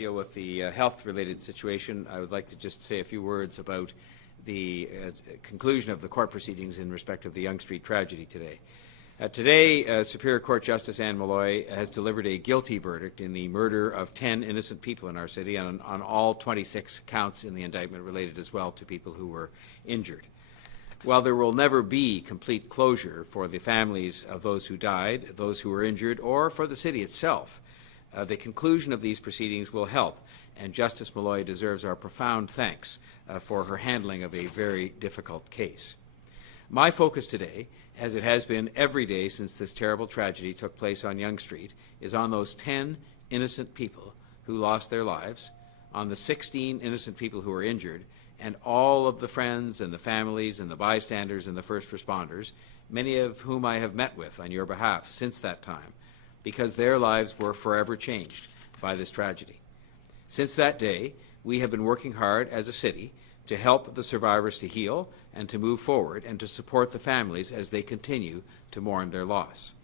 deal with the health-related situation, I would like to just say a few words about the conclusion of the court proceedings in respect of the Yonge Street tragedy today. Today, Superior Court Justice Anne Malloy has delivered a guilty verdict in the murder of 10 innocent people in our city on all 26 counts in the indictment related as well to people who were injured. While there will never be complete closure for the families of those who died, those who were injured, or for the city itself, the conclusion of these proceedings will help, and Justice Malloy deserves our profound thanks for her handling of a very difficult case. My focus today, as it has been every day since this terrible tragedy took place on Yonge Street, is on those 10 innocent people who lost their lives, on the 16 innocent people who were injured, and all of the friends and the families and the bystanders and the first responders, many of whom I have met with on your behalf since that time, because their lives were forever changed by this tragedy. Since that day, we have been working hard as a city to help the survivors to heal and to move forward and to support the families as they continue to mourn their loss.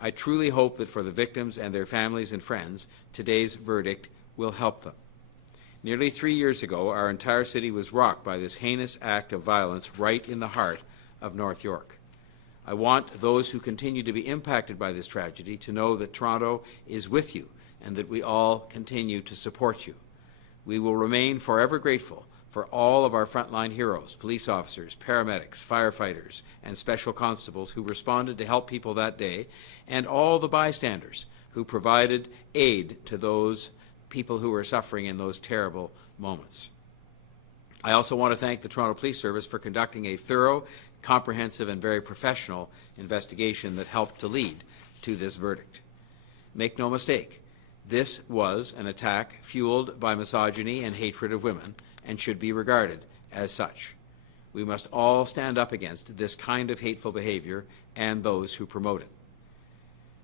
I truly hope that for the victims and their families and friends, today's verdict will help them. Nearly 3 years ago, our entire city was rocked by this heinous act of violence right in the heart of North York. I want those who continue to be impacted by this tragedy to know that Toronto is with you and that we all continue to support you. We will remain forever grateful for all of our frontline heroes, police officers, paramedics, firefighters, and special constables who responded to help people that day, and all the bystanders who provided aid to those people who were suffering in those terrible moments. I also want to thank the Toronto Police Service for conducting a thorough, comprehensive, and very professional investigation that helped to lead to this verdict. Make no mistake, this was an attack fueled by misogyny and hatred of women and should be regarded as such. We must all stand up against this kind of hateful behavior and those who promote it.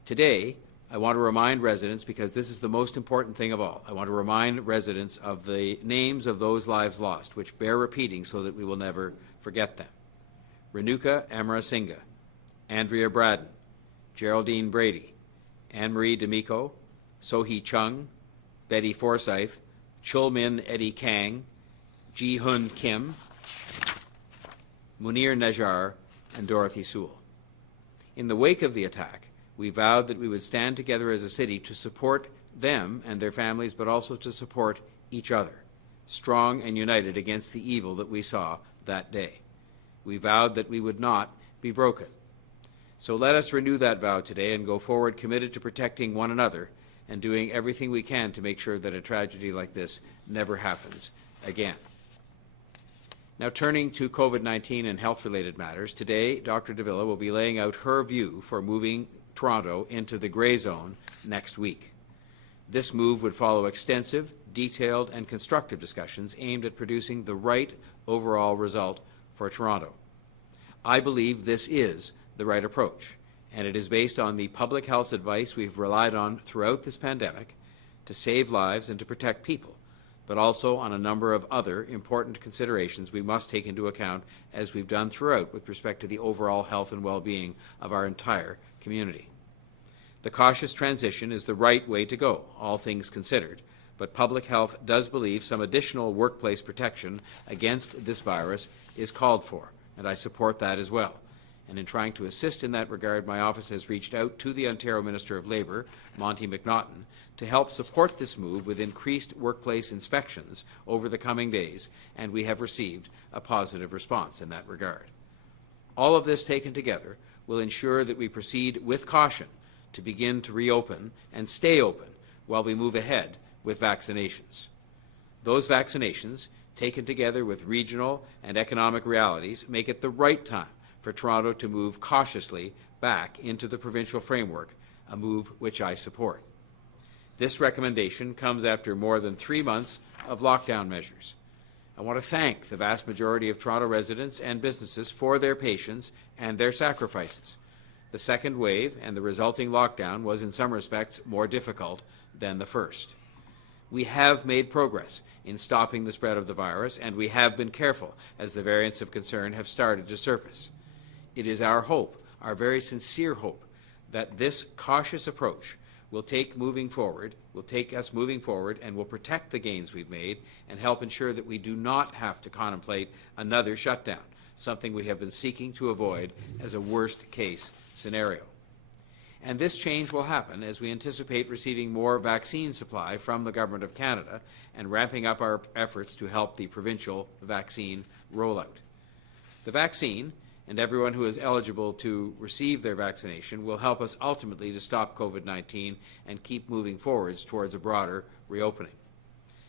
Today, I want to remind residents, because this is the most important thing of all, I want to remind residents of the names of those lives lost, which bear repeating so that we will never forget them. Renuka Amarasinghe, Andrea Braddon, Geraldine Brady, Anne-Marie D'Amico, Sohee Chung, Betty Forsyth, Chulmin Eddie Kang, Ji-Hun Kim, Munir Najjar, and Dorothy Sewell. In the wake of the attack, we vowed that we would stand together as a city to support them and their families, but also to support each other, strong and united against the evil that we saw that day. We vowed that we would not be broken. So let us renew that vow today and go forward committed to protecting one another and doing everything we can to make sure that a tragedy like this never happens again. Now, turning to COVID-19 and health-related matters, today Dr. Davila will be laying out her view for moving Toronto into the grey zone next week. This move would follow extensive, detailed, and constructive discussions aimed at producing the right overall result for Toronto. I believe this is the right approach, and it is based on the public health advice we've relied on throughout this pandemic to save lives and to protect people, but also on a number of other important considerations we must take into account, as we've done throughout with respect to the overall health and well-being of our entire community. The cautious transition is the right way to go, all things considered, but public health does believe some additional workplace protection against this virus is called for, and I support that as well. And in trying to assist in that regard, my office has reached out to the Ontario Minister of Labour, Monty McNaughton, to help support this move with increased workplace inspections over the coming days, and we have received a positive response in that regard. All of this taken together will ensure that we proceed with caution to begin to reopen and stay open while we move ahead with vaccinations. Those vaccinations, taken together with regional and economic realities, make it the right time for Toronto to move cautiously back into the provincial framework, a move which I support. This recommendation comes after more than 3 months of lockdown measures. I want to thank the vast majority of Toronto residents and businesses for their patience and their sacrifices. The second wave and the resulting lockdown was in some respects more difficult than the first. We have made progress in stopping the spread of the virus, and we have been careful as the variants of concern have started to surface. It is our hope, our very sincere hope, that this cautious approach will take us moving forward and will protect the gains we've made and help ensure that we do not have to contemplate another shutdown, something we have been seeking to avoid as a worst-case scenario. And this change will happen as we anticipate receiving more vaccine supply from the Government of Canada and ramping up our efforts to help the provincial vaccine rollout. The vaccine, and everyone who is eligible to receive their vaccination, will help us ultimately to stop COVID-19 and keep moving forwards towards a broader reopening.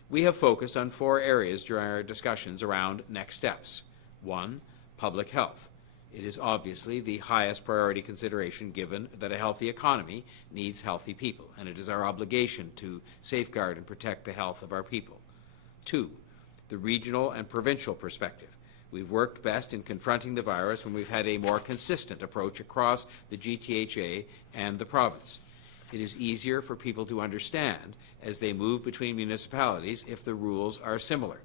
We have focused on 4 areas during our discussions around next steps. 1, public health. It is obviously the highest priority consideration given that a healthy economy needs healthy people, and it is our obligation to safeguard and protect the health of our people. 2, the regional and provincial perspective. We've worked best in confronting the virus when we've had a more consistent approach across the GTHA and the province. It is easier for people to understand as they move between municipalities if the rules are similar.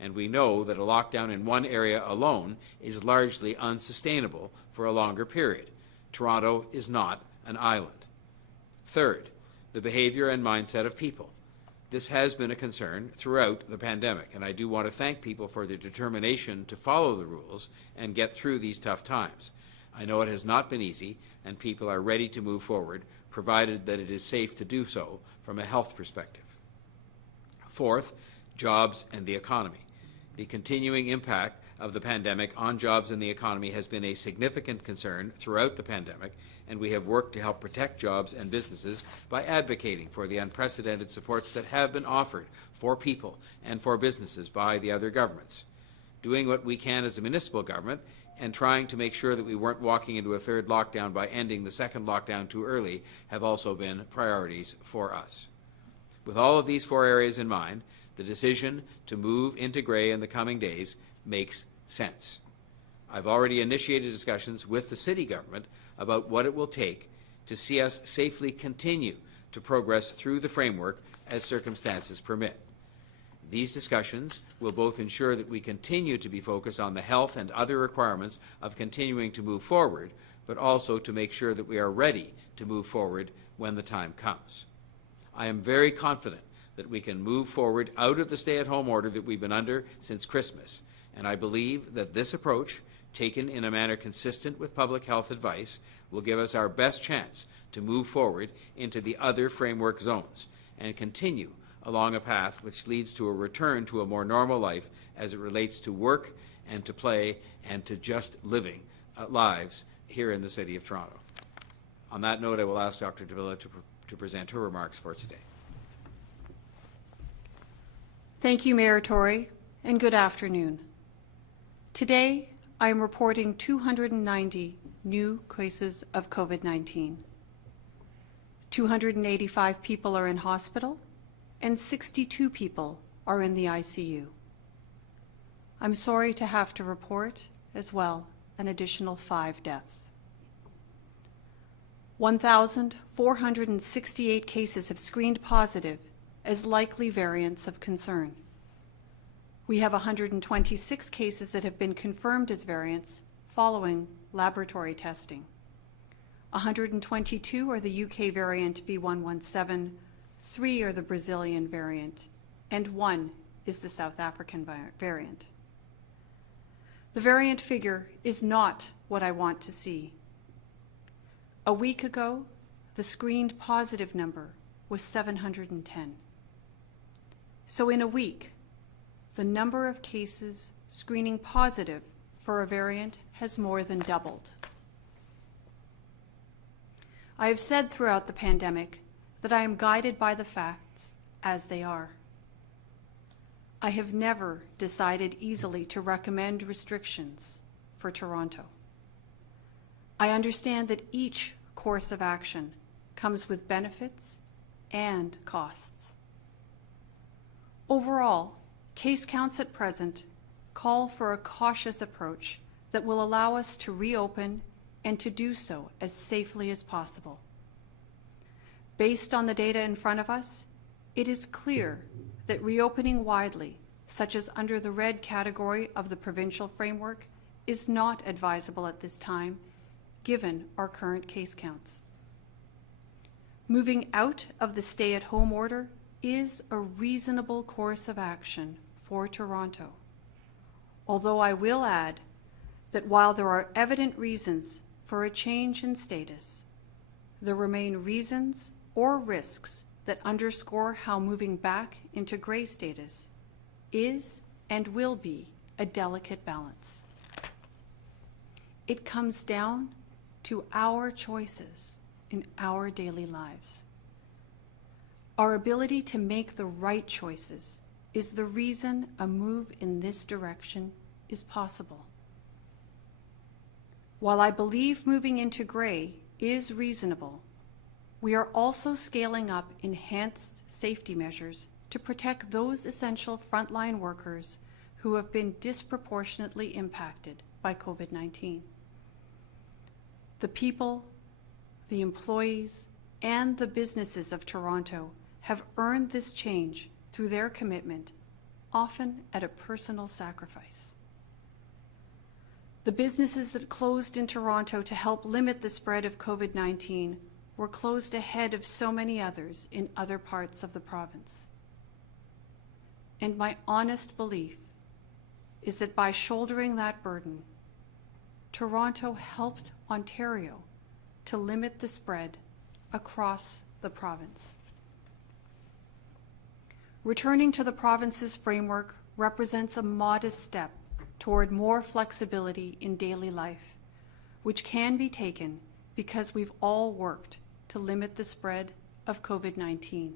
And we know that a lockdown in one area alone is largely unsustainable for a longer period. Toronto is not an island. Third, the behavior and mindset of people. This has been a concern throughout the pandemic, and I do want to thank people for their determination to follow the rules and get through these tough times. I know it has not been easy, and people are ready to move forward, provided that it is safe to do so from a health perspective. Fourth, jobs and the economy. The continuing impact of the pandemic on jobs and the economy has been a significant concern throughout the pandemic, and we have worked to help protect jobs and businesses by advocating for the unprecedented supports that have been offered for people and for businesses by the other governments. Doing what we can as a municipal government and trying to make sure that we weren't walking into a third lockdown by ending the second lockdown too early have also been priorities for us. With all of these 4 areas in mind, the decision to move into grey in the coming days makes sense. I've already initiated discussions with the city government about what it will take to see us safely continue to progress through the framework as circumstances permit. These discussions will both ensure that we continue to be focused on the health and other requirements of continuing to move forward, but also to make sure that we are ready to move forward when the time comes. I am very confident that we can move forward out of the stay-at-home order that we've been under since Christmas, and I believe that this approach, taken in a manner consistent with public health advice, will give us our best chance to move forward into the other framework zones and continue along a path which leads to a return to a more normal life as it relates to work and to play and to just living lives here in the City of Toronto. On that note, I will ask Dr. Davila to present her remarks for today. Thank you, Mayor Tory, and good afternoon. Today, I am reporting 290 new cases of COVID-19. 285 people are in hospital, and 62 people are in the ICU. I'm sorry to have to report, as well, an additional 5 deaths. 1,468 cases have screened positive as likely variants of concern. We have 126 cases that have been confirmed as variants following laboratory testing. 122 are the UK variant B117, 3 are the Brazilian variant, and 1 is the South African variant. The variant figure is not what I want to see. A week ago, the screened positive number was 710. So in a week, the number of cases screening positive for a variant has more than doubled. I have said throughout the pandemic that I am guided by the facts as they are. I have never decided easily to recommend restrictions for Toronto. I understand that each course of action comes with benefits and costs. Overall, case counts at present call for a cautious approach that will allow us to reopen and to do so as safely as possible. Based on the data in front of us, it is clear that reopening widely, such as under the red category of the provincial framework, is not advisable at this time, given our current case counts. Moving out of the stay-at-home order is a reasonable course of action for Toronto. Although I will add that while there are evident reasons for a change in status, there remain reasons or risks that underscore how moving back into gray status is and will be a delicate balance. It comes down to our choices in our daily lives. Our ability to make the right choices is the reason a move in this direction is possible. While I believe moving into gray is reasonable, we are also scaling up enhanced safety measures to protect those essential frontline workers who have been disproportionately impacted by COVID-19. The people, the employees, and the businesses of Toronto have earned this change through their commitment, often at a personal sacrifice. The businesses that closed in Toronto to help limit the spread of COVID-19 were closed ahead of so many others in other parts of the province. And my honest belief is that by shouldering that burden, Toronto helped Ontario to limit the spread across the province. Returning to the province's framework represents a modest step toward more flexibility in daily life, which can be taken because we've all worked to limit the spread of COVID-19.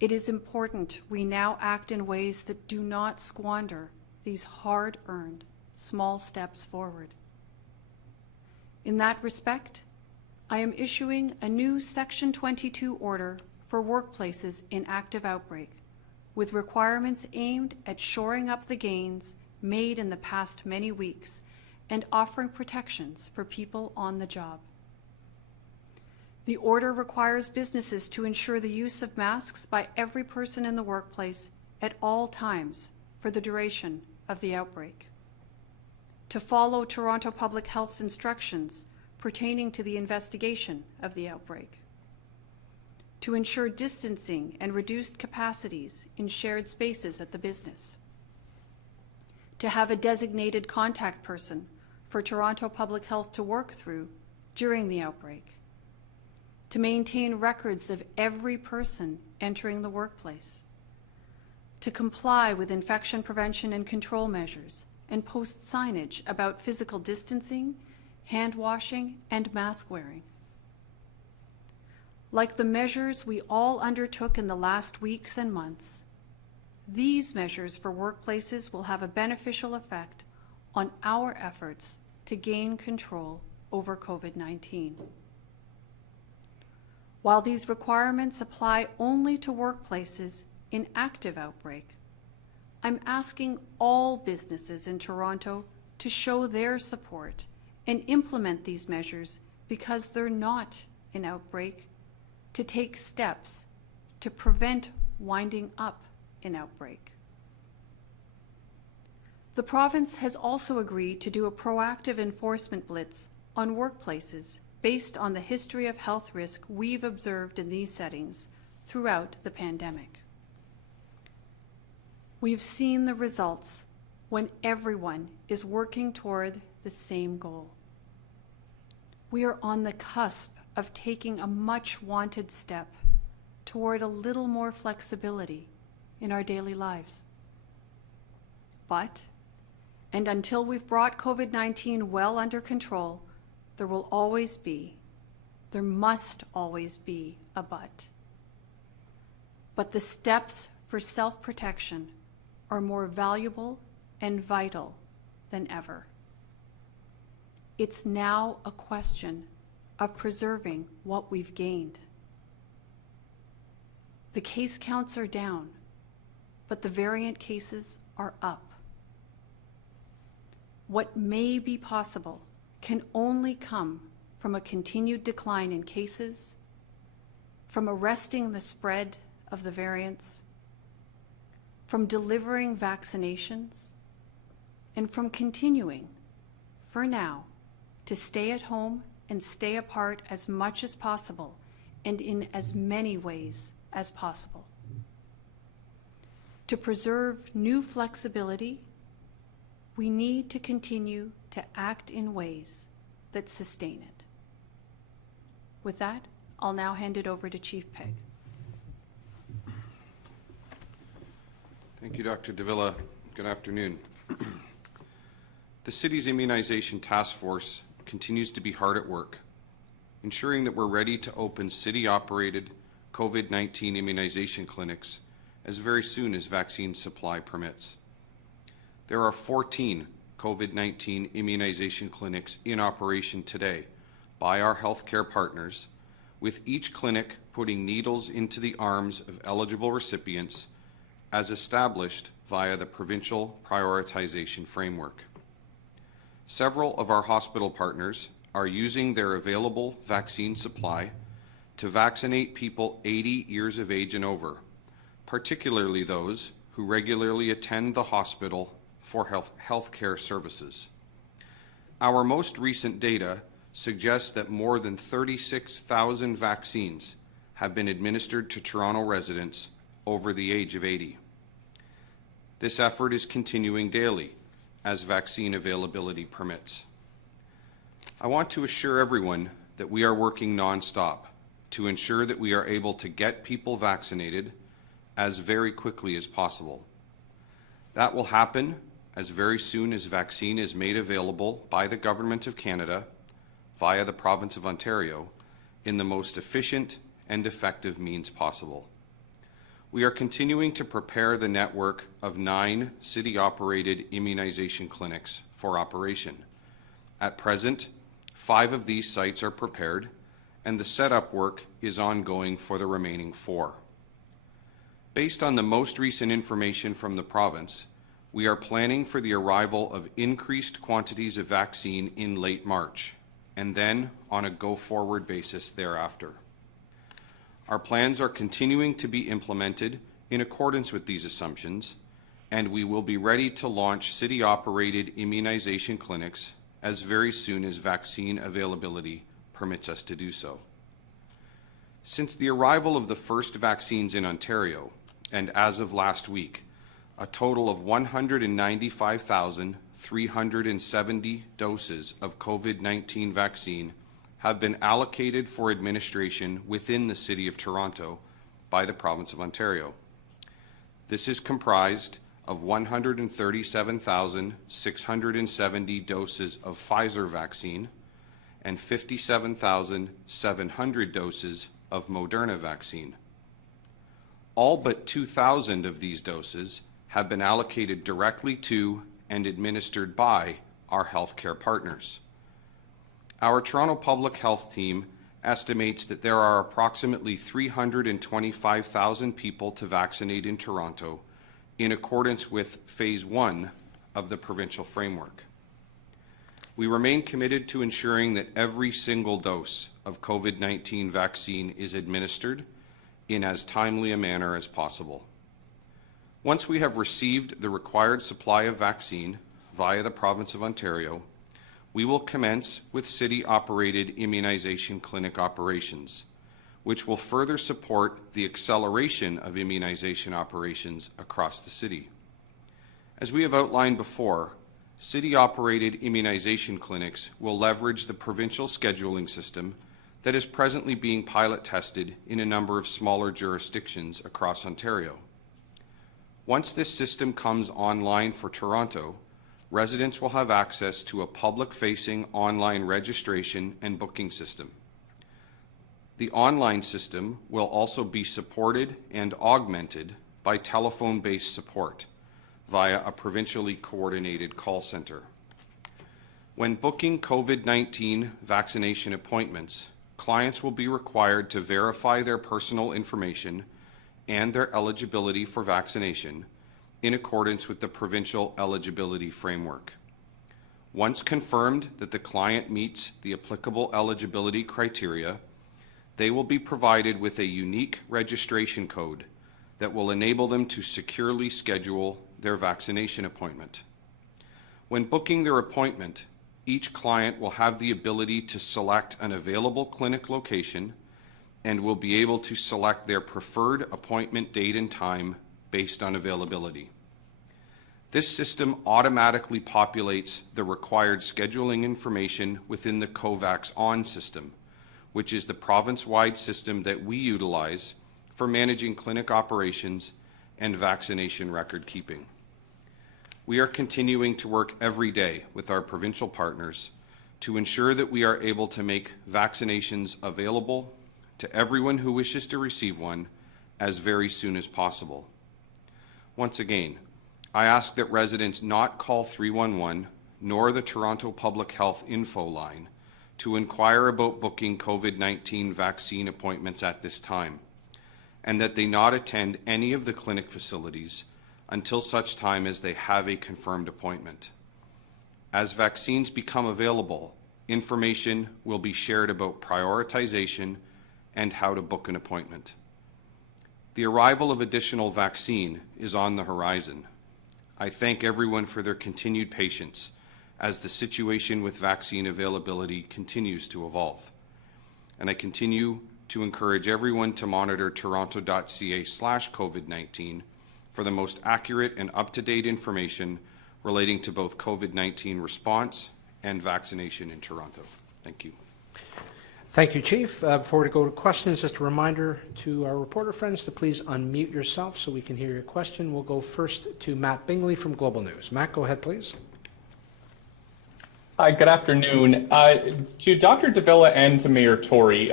It is important we now act in ways that do not squander these hard-earned small steps forward. In that respect, I am issuing a new Section 22 order for workplaces in active outbreak, with requirements aimed at shoring up the gains made in the past many weeks and offering protections for people on the job. The order requires businesses to ensure the use of masks by every person in the workplace at all times for the duration of the outbreak, to follow Toronto Public Health's instructions pertaining to the investigation of the outbreak, to ensure distancing and reduced capacities in shared spaces at the business, to have a designated contact person for Toronto Public Health to work through during the outbreak, to maintain records of every person entering the workplace, to comply with infection prevention and control measures and post signage about physical distancing, hand washing, and mask wearing. Like the measures we all undertook in the last weeks and months, these measures for workplaces will have a beneficial effect on our efforts to gain control over COVID-19. While these requirements apply only to workplaces in active outbreak, I'm asking all businesses in Toronto to show their support and implement these measures because they're not in outbreak, to take steps to prevent winding up in outbreak. The province has also agreed to do a proactive enforcement blitz on workplaces based on the history of health risk we've observed in these settings throughout the pandemic. We've seen the results when everyone is working toward the same goal. We are on the cusp of taking a much-wanted step toward a little more flexibility in our daily lives. But, and until we've brought COVID-19 well under control, there will always be, there must always be a but. But the steps for self-protection are more valuable and vital than ever. It's now a question of preserving what we've gained. The case counts are down, but the variant cases are up. What may be possible can only come from a continued decline in cases, from arresting the spread of the variants, from delivering vaccinations, and from continuing, for now, to stay at home and stay apart as much as possible and in as many ways as possible. To preserve new flexibility, we need to continue to act in ways that sustain it. With that, I'll now hand it over to Chief Pegg. Thank you, Dr. Davila. Good afternoon. The city's immunization task force continues to be hard at work, ensuring that we're ready to open city-operated COVID-19 immunization clinics as very soon as vaccine supply permits. There are 14 COVID-19 immunization clinics in operation today by our healthcare partners, with each clinic putting needles into the arms of eligible recipients as established via the provincial prioritization framework. Several of our hospital partners are using their available vaccine supply to vaccinate people 80 years of age and over, particularly those who regularly attend the hospital for healthcare services. Our most recent data suggests that more than 36,000 vaccines have been administered to Toronto residents over the age of 80. This effort is continuing daily as vaccine availability permits. I want to assure everyone that we are working nonstop to ensure that we are able to get people vaccinated as very quickly as possible. That will happen as very soon as vaccine is made available by the Government of Canada via the Province of Ontario in the most efficient and effective means possible. We are continuing to prepare the network of 9 city-operated immunization clinics for operation. At present, 5 of these sites are prepared, and the setup work is ongoing for the remaining 4. Based on the most recent information from the province, we are planning for the arrival of increased quantities of vaccine in late March, and then on a go-forward basis thereafter. Our plans are continuing to be implemented in accordance with these assumptions, and we will be ready to launch city-operated immunization clinics as very soon as vaccine availability permits us to do so. Since the arrival of the first vaccines in Ontario, and as of last week, a total of 195,370 doses of COVID-19 vaccine have been allocated for administration within the City of Toronto by the Province of Ontario. This is comprised of 137,670 doses of Pfizer vaccine and 57,700 doses of Moderna vaccine. All but 2,000 of these doses have been allocated directly to and administered by our healthcare partners. Our Toronto Public Health team estimates that there are approximately 325,000 people to vaccinate in Toronto in accordance with Phase 1 of the provincial framework. We remain committed to ensuring that every single dose of COVID-19 vaccine is administered in as timely a manner as possible. Once we have received the required supply of vaccine via the Province of Ontario, we will commence with city-operated immunization clinic operations, which will further support the acceleration of immunization operations across the city. As we have outlined before, city-operated immunization clinics will leverage the provincial scheduling system that is presently being pilot tested in a number of smaller jurisdictions across Ontario. Once this system comes online for Toronto, residents will have access to a public-facing online registration and booking system. The online system will also be supported and augmented by telephone-based support via a provincially coordinated call center. When booking COVID-19 vaccination appointments, clients will be required to verify their personal information and their eligibility for vaccination in accordance with the provincial eligibility framework. Once confirmed that the client meets the applicable eligibility criteria, they will be provided with a unique registration code that will enable them to securely schedule their vaccination appointment. When booking their appointment, each client will have the ability to select an available clinic location and will be able to select their preferred appointment date and time based on availability. This system automatically populates the required scheduling information within the COVAX ON system, which is the province-wide system that we utilize for managing clinic operations and vaccination record keeping. We are continuing to work every day with our provincial partners to ensure that we are able to make vaccinations available to everyone who wishes to receive one as very soon as possible. Once again, I ask that residents not call 311 nor the Toronto Public Health Info line to inquire about booking COVID-19 vaccine appointments at this time, and that they not attend any of the clinic facilities until such time as they have a confirmed appointment. As vaccines become available, information will be shared about prioritization and how to book an appointment. The arrival of additional vaccine is on the horizon. I thank everyone for their continued patience as the situation with vaccine availability continues to evolve. And I continue to encourage everyone to monitor toronto.ca/COVID-19 for the most accurate and up-to-date information relating to both COVID-19 response and vaccination in Toronto. Thank you. Thank you, Chief. Before we go to questions, just a reminder to our reporter friends to please unmute yourself so we can hear your question. We'll go first to Matt Bingley from Global News. Matt, go ahead, please. Hi, good afternoon. To Dr. Davila and to Mayor Tory,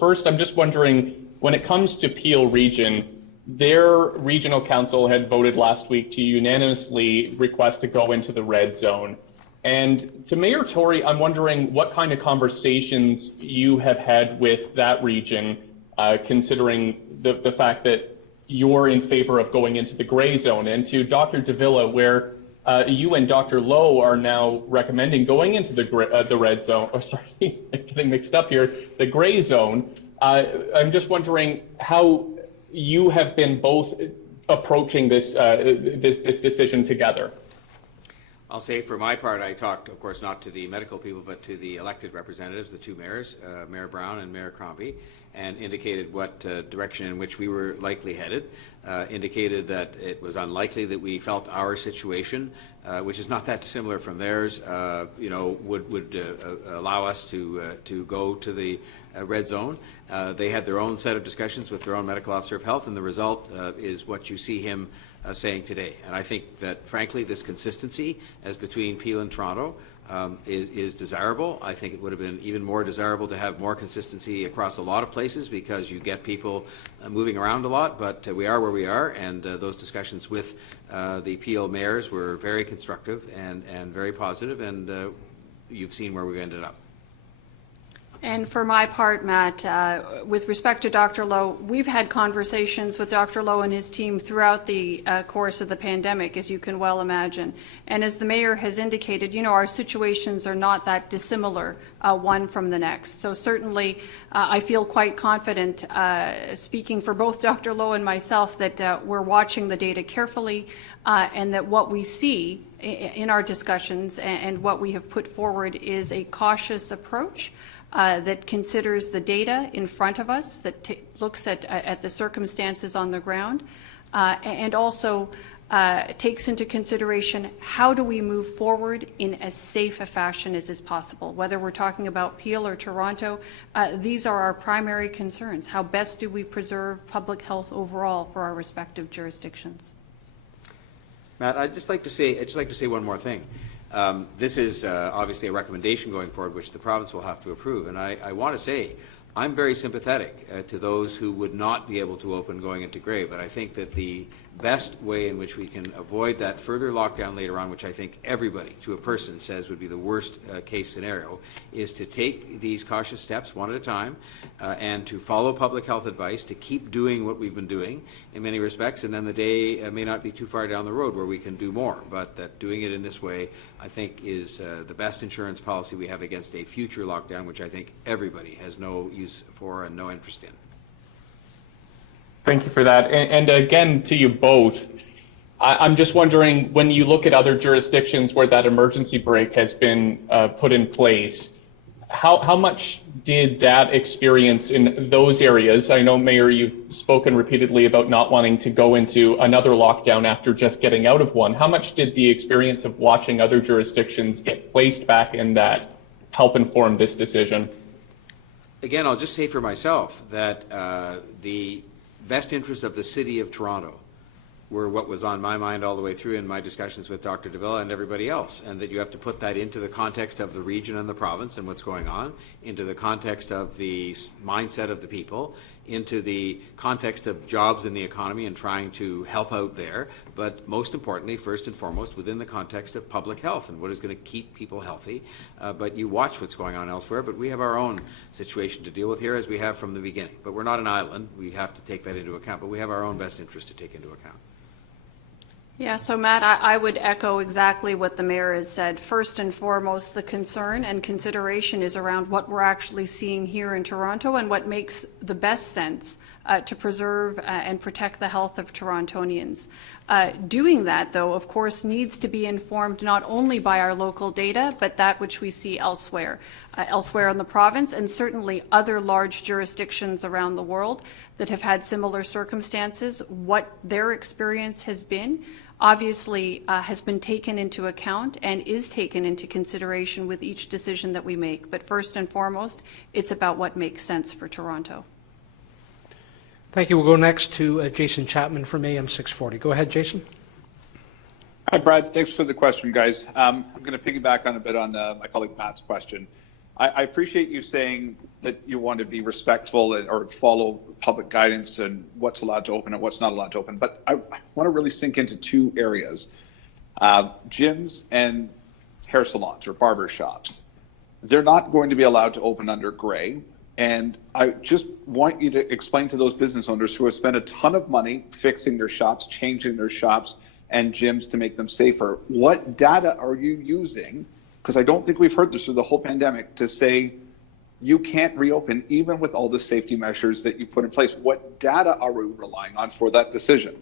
first, I'm just wondering, when it comes to Peel Region, their regional council had voted last week to unanimously request to go into the red zone. And to Mayor Tory, I'm wondering what kind of conversations you have had with that region, considering the fact that you're in favor of going into the gray zone. And to Dr. Davila, where you and Dr. Lowe are now recommending going into the red zone, or sorry, getting mixed up here, the gray zone. I'm just wondering how you have been both approaching this this decision together. I'll say for my part, I talked, of course, not to the medical people, but to the elected representatives, the two mayors, Mayor Brown and Mayor Crombie, and indicated what direction in which we were likely headed, indicated that it was unlikely that we felt our situation, which is not that dissimilar from theirs, would allow us to go to the red zone. They had their own set of discussions with their own medical officer of health, and the result is what you see him saying today. And I think that, frankly, this consistency as between Peel and Toronto is desirable. I think it would have been even more desirable to have more consistency across a lot of places, because you get people moving around a lot, but we are where we are, and those discussions with the Peel mayors were very constructive and very positive, and you've seen where we've ended up. And for my part, Matt, with respect to Dr. Lowe, we've had conversations with Dr. Lowe and his team throughout the course of the pandemic, as you can well imagine. And as the mayor has indicated, our situations are not that dissimilar one from the next. So certainly I feel quite confident, speaking for both Dr. Lowe and myself, that we're watching the data carefully, and that what we see in our discussions and what we have put forward is a cautious approach that considers the data in front of us, that looks at the circumstances on the ground, and also takes into consideration how do we move forward in as safe a fashion as is possible. Whether we're talking about Peel or Toronto, these are our primary concerns. How best do we preserve public health overall for our respective jurisdictions? Matt, I'd just like to say one more thing. This is obviously a recommendation going forward, which the province will have to approve. And I want to say, I'm very sympathetic to those who would not be able to open going into grey. But I think that the best way in which we can avoid that further lockdown later on, which I think everybody to a person says would be the worst case scenario, is to take these cautious steps one at a time and to follow public health advice, to keep doing what we've been doing in many respects, and then the day may not be too far down the road where we can do more. But that doing it in this way, I think, is the best insurance policy we have against a future lockdown, which I think everybody has no use for and no interest in. Thank you for that. And again, to you both, I'm just wondering, when you look at other jurisdictions where that emergency brake has been put in place, how much did that experience in those areas? I know, Mayor, you've spoken repeatedly about not wanting to go into another lockdown after just getting out of one. How much did the experience of watching other jurisdictions get placed back in that help inform this decision? Again, I'll just say for myself that the best interests of the City of Toronto were what was on my mind all the way through in my discussions with Dr. Davila and everybody else, and that you have to put that into the context of the region and the province and what's going on, into the context of the mindset of the people, into the context of jobs in the economy and trying to help out there, but most importantly, first and foremost, within the context of public health and what is going to keep people healthy. But you watch what's going on elsewhere, but we have our own situation to deal with here as we have from the beginning. But we're not an island. We have to take that into account, but we have our own best interest to take into account. Yeah, so Matt, I would echo exactly what the mayor has said. First and foremost, the concern and consideration is around what we're actually seeing here in Toronto and what makes the best sense to preserve and protect the health of Torontonians. Doing that, though, of course, needs to be informed not only by our local data, but that which we see elsewhere in the province, and certainly other large jurisdictions around the world that have had similar circumstances. What their experience has been obviously has been taken into account and is taken into consideration with each decision that we make. But first and foremost, it's about what makes sense for Toronto. Thank you. We'll go next to Jason Chapman from AM 640. Go ahead, Jason. Hi, Brad. Thanks for the question, guys. I'm going to piggyback on a bit on my colleague Matt's question. I appreciate you saying that you want to be respectful or follow public guidance and what's allowed to open and what's not allowed to open. But I want to really sink into two areas, gyms and hair salons or barber shops. They're not going to be allowed to open under gray. And I just want you to explain to those business owners who have spent a ton of money fixing their shops, changing their shops and gyms to make them safer. What data are you using? Because I don't think we've heard this through the whole pandemic, to say you can't reopen even with all the safety measures that you put in place. What data are we relying on for that decision?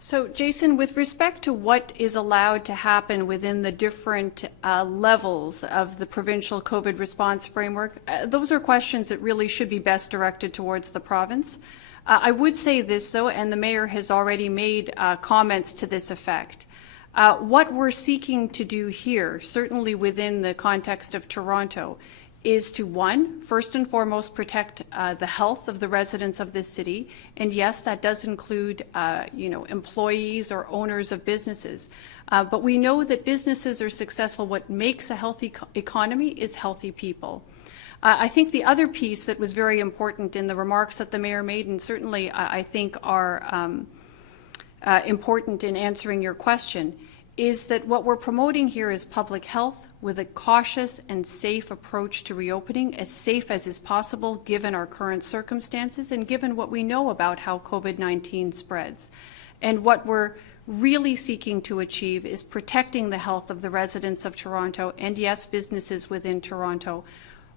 So, Jason, with respect to what is allowed to happen within the different levels of the provincial COVID response framework, those are questions that really should be best directed towards the province. I would say this, though, and the mayor has already made comments to this effect. What we're seeking to do here, certainly within the context of Toronto, is to, one, first and foremost, protect the health of the residents of this city. And yes, that does include, employees or owners of businesses. But we know that businesses are successful. What makes a healthy economy is healthy people. I think the other piece that was very important in the remarks that the mayor made, and certainly I think are important in answering your question, is that what we're promoting here is public health with a cautious and safe approach to reopening, as safe as is possible given our current circumstances and given what we know about how COVID-19 spreads. And what we're really seeking to achieve is protecting the health of the residents of Toronto and, yes, businesses within Toronto,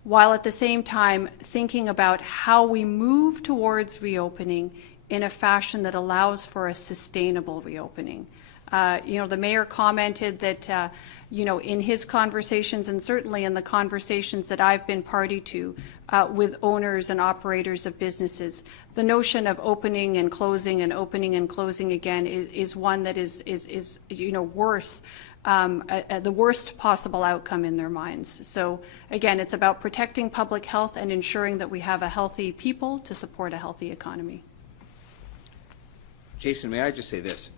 while at the same time thinking about how we move towards reopening in a fashion that allows for a sustainable reopening. The mayor commented that, in his conversations and certainly in the conversations that I've been party to with owners and operators of businesses, the notion of opening and closing and opening and closing again is one that is worse, the worst possible outcome in their minds. So again, it's about protecting public health and ensuring that we have a healthy people to support a healthy economy. Jason, may I just say this?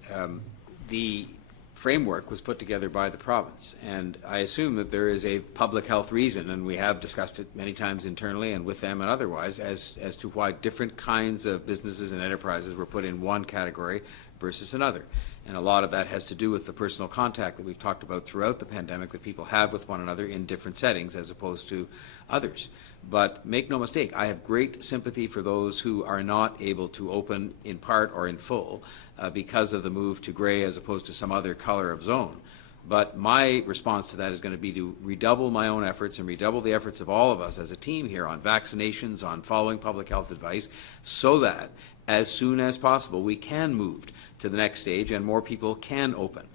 The framework was put together by the province, and I assume that there is a public health reason, and we have discussed it many times internally and with them and otherwise, as to why different kinds of businesses and enterprises were put in one category versus another. And a lot of that has to do with the personal contact that we've talked about throughout the pandemic that people have with one another in different settings as opposed to others. But make no mistake, I have great sympathy for those who are not able to open in part or in full because of the move to gray as opposed to some other color of zone. But my response to that is going to be to redouble my own efforts and redouble the efforts of all of us as a team here on vaccinations, on following public health advice, so that as soon as possible we can move to the next stage and more people can open.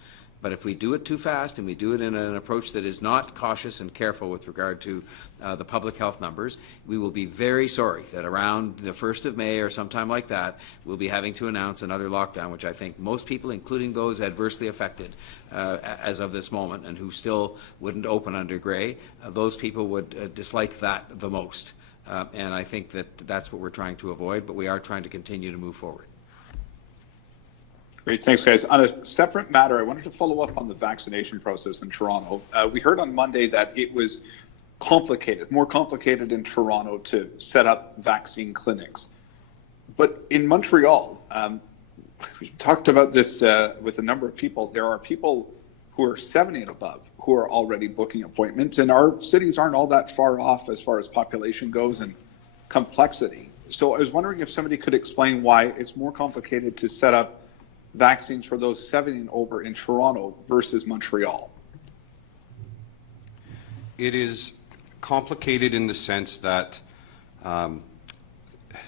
But if we do it too fast and we do it in an approach that is not cautious and careful with regard to the public health numbers, we will be very sorry that around the 1st of May or sometime like that, we'll be having to announce another lockdown, which I think most people, including those adversely affected as of this moment and who still wouldn't open under Grey, those people would dislike that the most. And I think that that's what we're trying to avoid, but we are trying to continue to move forward. Great, thanks, guys. On a separate matter, I wanted to follow up on the vaccination process in Toronto. We heard on Monday that it was complicated, more complicated in Toronto to set up vaccine clinics. But in Montreal, we talked about this with a number of people. There are people who are 70 and above who are already booking appointments, and our cities aren't all that far off as far as population goes and complexity. So I was wondering if somebody could explain why it's more complicated to set up vaccines for those 70 and over in Toronto versus Montreal. It is complicated in the sense that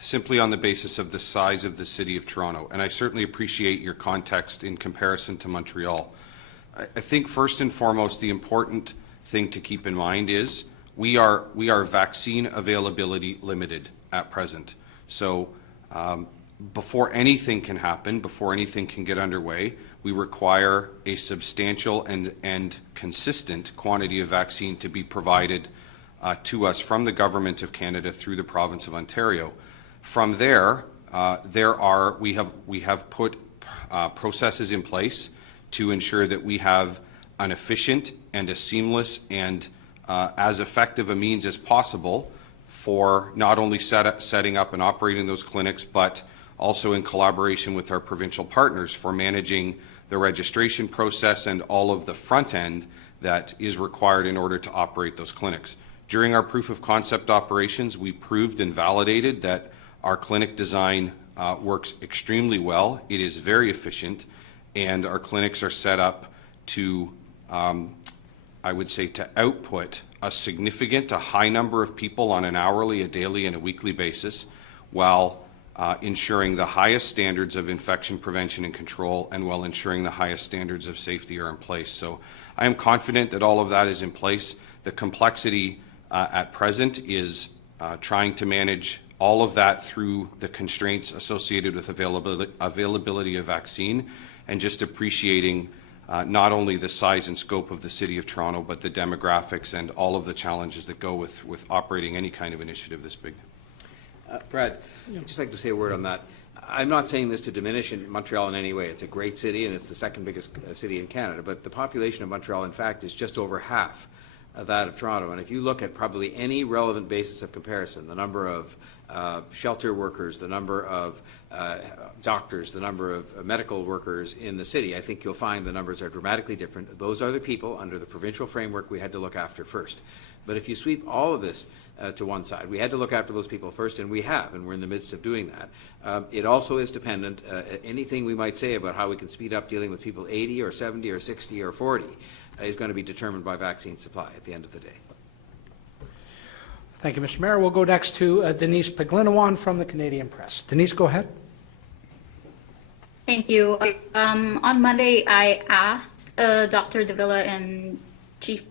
simply on the basis of the size of the city of Toronto, and I certainly appreciate your context in comparison to Montreal. I think first and foremost, the important thing to keep in mind is we are vaccine availability limited at present. So before anything can happen, before anything can get underway, we require a substantial and consistent quantity of vaccine to be provided to us from the Government of Canada through the Province of Ontario. From there, we have put processes in place to ensure that we have an efficient and a seamless and as effective a means as possible for not only setting up and operating those clinics, but also in collaboration with our provincial partners for managing the registration process and all of the front end that is required in order to operate those clinics. During our proof of concept operations, we proved and validated that our clinic design works extremely well. It is very efficient, and our clinics are set up to, I would say, to output a significant, a high number of people on an hourly, a daily, and a weekly basis, while ensuring the highest standards of infection prevention and control, and while ensuring the highest standards of safety are in place. So I am confident that all of that is in place. The complexity at present is trying to manage all of that through the constraints associated with availability of vaccine, and just appreciating not only the size and scope of the City of Toronto, but the demographics and all of the challenges that go with operating any kind of initiative this big. Brad, I'd just like to say a word on that. I'm not saying this to diminish Montreal in any way. It's a great city, and it's the second biggest city in Canada, but the population of Montreal, in fact, is just over half of that of Toronto. And if you look at probably any relevant basis of comparison, the number of shelter workers, the number of doctors, the number of medical workers in the city, I think you'll find the numbers are dramatically different. Those are the people under the provincial framework we had to look after first. But if you sweep all of this to one side, we had to look after those people first, and we have, and we're in the midst of doing that. It also is dependent, anything we might say about how we can speed up dealing with people 80 or 70 or 60 or 40 is going to be determined by vaccine supply at the end of the day. Thank you, Mr. Mayor. We'll go next to Denise Paglinawan from the Canadian Press. Denise, go ahead. Thank you. On Monday, I asked Dr. Davila and Chief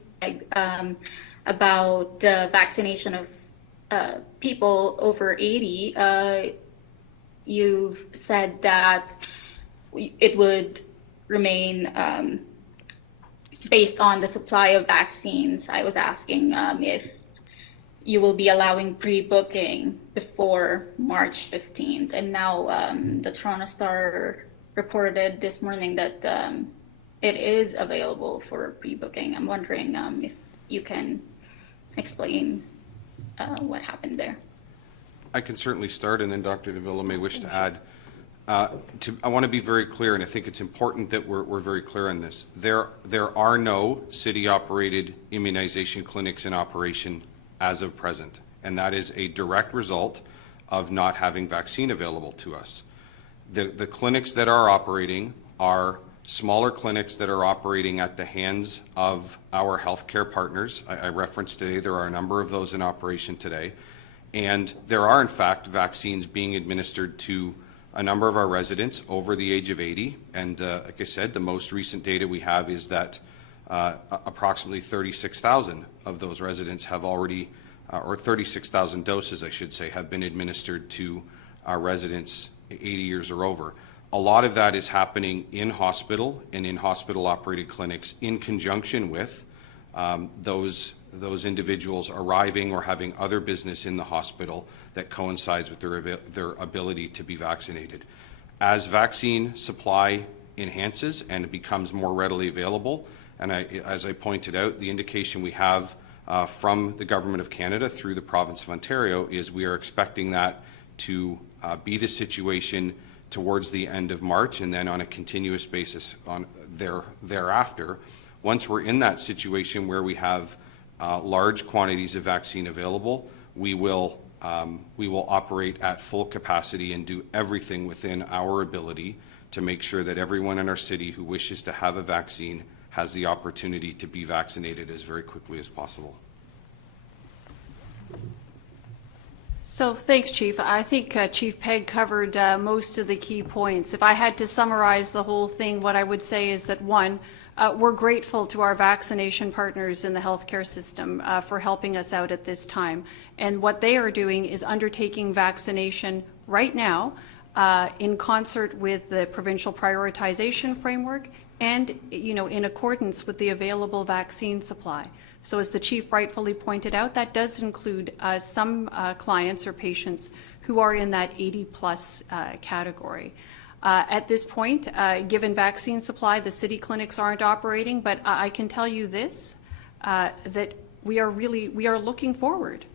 about the vaccination of people over 80. You've said that it would remain based on the supply of vaccines. I was asking if you will be allowing pre-booking before March 15th. And now the Toronto Star reported this morning that it is available for pre-booking. I'm wondering if you can explain what happened there. I can certainly start, and then Dr. Davila may wish to add. I want to be very clear, and I think it's important that we're very clear on this. There are no city-operated immunization clinics in operation as of present, and that is a direct result of not having vaccine available to us. The clinics that are operating are smaller clinics that are operating at the hands of our healthcare partners. I referenced today there are a number of those in operation today, and there are in fact vaccines being administered to a number of our residents over the age of 80, and like I said, the most recent data we have is that approximately 36,000 of those residents have already, or 36,000 doses, I should say, have been administered to our residents 80 years or over. A lot of that is happening in hospital and in hospital-operated clinics in conjunction with those individuals arriving or having other business in the hospital that coincides with their ability to be vaccinated. As vaccine supply enhances and it becomes more readily available, and as I pointed out, the indication we have from the Government of Canada through the Province of Ontario is we are expecting that to be the situation towards the end of March, and then on a continuous basis thereafter. Once we're in that situation where we have large quantities of vaccine available, we will operate at full capacity and do everything within our ability to make sure that everyone in our city who wishes to have a vaccine has the opportunity to be vaccinated as very quickly as possible. So thanks, Chief. I think Chief Pegg covered most of the key points. If I had to summarize the whole thing, what I would say is that, one, we're grateful to our vaccination partners in the healthcare system for helping us out at this time. And what they are doing is undertaking vaccination right now in concert with the provincial prioritization framework and, in accordance with the available vaccine supply. So as the Chief rightfully pointed out, that does include some clients or patients who are in that 80-plus category. At this point, given vaccine supply, the city clinics aren't operating, but I can tell you this, that we are looking forward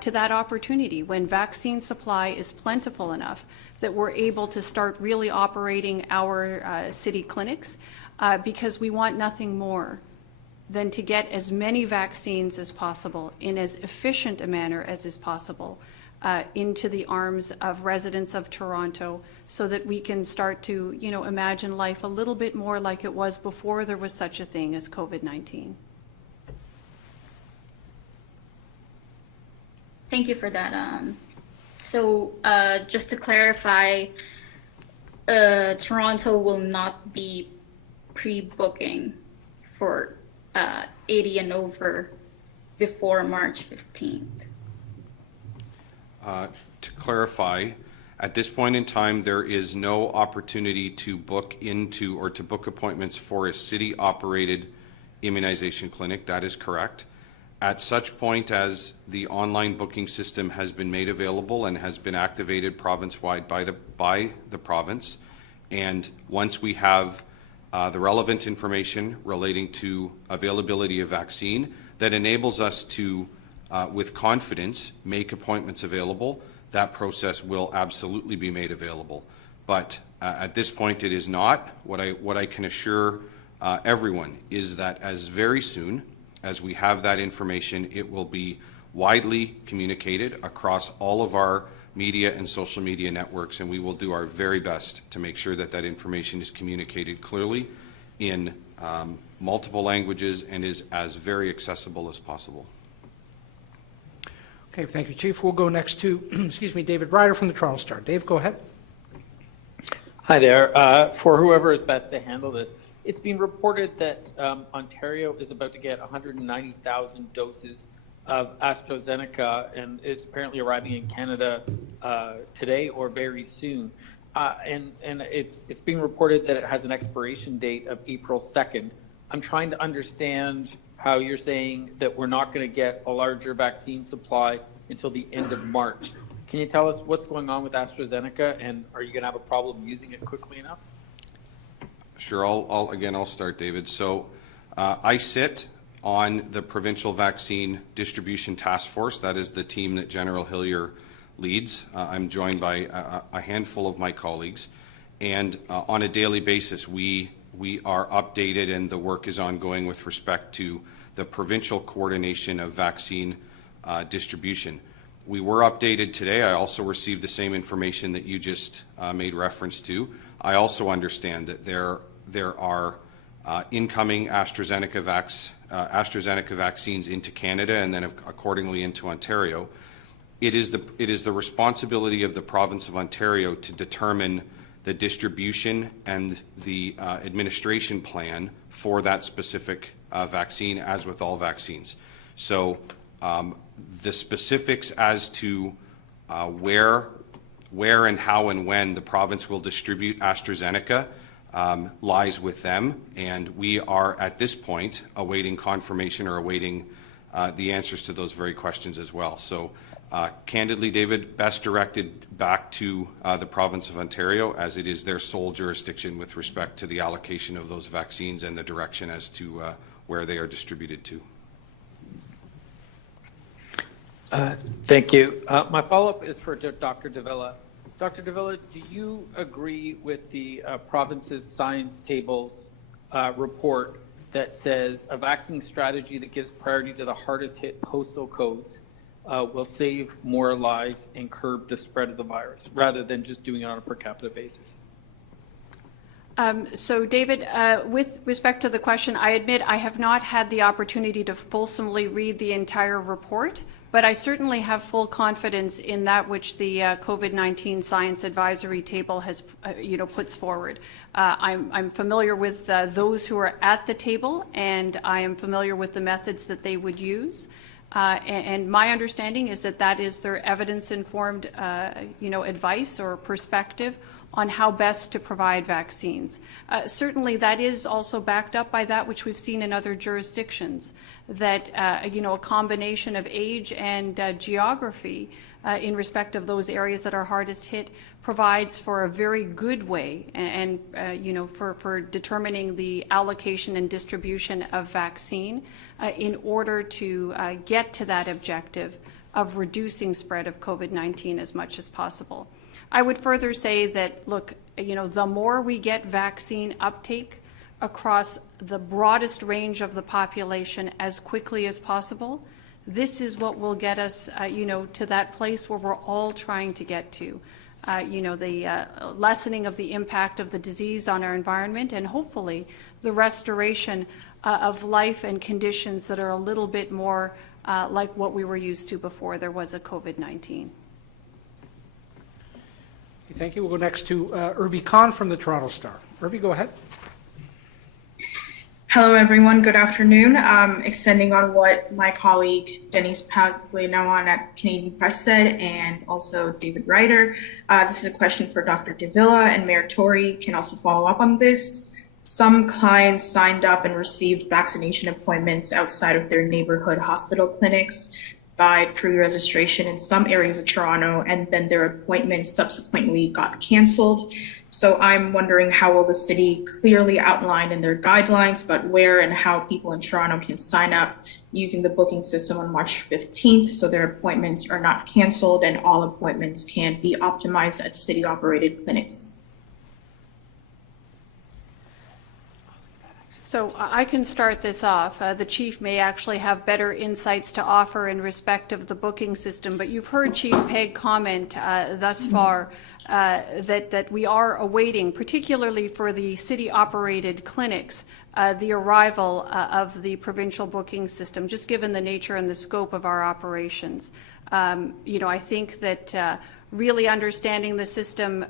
to that opportunity when vaccine supply is plentiful enough that we're able to start really operating our city clinics, because we want nothing more than to get as many vaccines as possible in as efficient a manner as is possible into the arms of residents of Toronto, so that we can start to, imagine life a little bit more like it was before there was such a thing as COVID-19. Thank you for that. So just to clarify, Toronto will not be pre-booking for 80 and over before March 15th. To clarify, at this point in time, there is no opportunity to book into or to book appointments for a city-operated immunization clinic. That is correct. At such point as the online booking system has been made available and has been activated province-wide by the province, and once we have the relevant information relating to availability of vaccine that enables us to, with confidence, make appointments available, that process will absolutely be made available. But at this point, it is not. What I can assure everyone is that as very soon as we have that information, it will be widely communicated across all of our media and social media networks, and we will do our very best to make sure that that information is communicated clearly in multiple languages and is as very accessible as possible. Okay, thank you, Chief. We'll go next to, David Ryder from the Toronto Star. Dave, go ahead. Hi there. For whoever is best to handle this, it's been reported that Ontario is about to get 190,000 doses of AstraZeneca, and it's apparently arriving in Canada today or very soon. And it's being reported that it has an expiration date of April 2nd. I'm trying to understand how you're saying that we're not going to get a larger vaccine supply until the end of March. Can you tell us what's going on with AstraZeneca, and are you going to have a problem using it quickly enough? Sure. I'll start, David. So I sit on the Provincial Vaccine Distribution Task Force. That is the team that General Hillier leads. I'm joined by a handful of my colleagues, and on a daily basis we are updated, and the work is ongoing with respect to the provincial coordination of vaccine distribution. We were updated today. I also received the same information that you just made reference to. I also understand that there are incoming AstraZeneca vaccines into Canada and then accordingly into Ontario. it is the responsibility of the province of Ontario to determine the distribution and the administration plan for that specific vaccine, as with all vaccines. So the specifics as to where and how and when the province will distribute AstraZeneca lies with them, and we are at this point awaiting confirmation or awaiting the answers to those very questions as well. So candidly, David, best directed back to the province of Ontario, as it is their sole jurisdiction with respect to the allocation of those vaccines and the direction as to where they are distributed to. Thank you. My follow-up is for Dr. Davila. Dr. Davila, do you agree with the province's science tables report that says a vaccine strategy that gives priority to the hardest hit postal codes will save more lives and curb the spread of the virus, rather than just doing it on a per capita basis? So, David, with respect to the question, I admit I have not had the opportunity to fulsomely read the entire report, but I certainly have full confidence in that which the COVID-19 Science Advisory Table has, puts forward. I'm familiar with those who are at the table, and I am familiar with the methods that they would use. And my understanding is that that is their evidence-informed, advice or perspective on how best to provide vaccines. Certainly that is also backed up by that which we've seen in other jurisdictions, that a combination of age and geography in respect of those areas that are hardest hit provides for a very good way and for determining the allocation and distribution of vaccine in order to get to that objective of reducing spread of COVID-19 as much as possible. I would further say that, look, the more we get vaccine uptake across the broadest range of the population as quickly as possible, this is what will get us, to that place where we're all trying to get to. The lessening of the impact of the disease on our environment, and hopefully the restoration of life and conditions that are a little bit more like what we were used to before there was a COVID-19. Thank you. We'll go next to Irby Khan from the Toronto Star. Irby, go ahead. Hello, everyone. Good afternoon. Extending on what my colleague Denise Pagliano at Canadian Press said, and also David Ryder. This is a question for Dr. Davila, and Mayor Tory can also follow up on this. Some clients signed up and received vaccination appointments outside of their neighborhood hospital clinics by pre-registration in some areas of Toronto, and then their appointments subsequently got canceled. So I'm wondering, how will the city clearly outline in their guidelines about where and how people in Toronto can sign up using the booking system on March 15th so their appointments are not canceled and all appointments can be optimized at city-operated clinics? So I can start this off. The chief may actually have better insights to offer in respect of the booking system, but you've heard Chief Pegg comment thus far that we are awaiting, particularly for the city-operated clinics, the arrival of the provincial booking system, just given the nature and the scope of our operations. I think that really understanding the system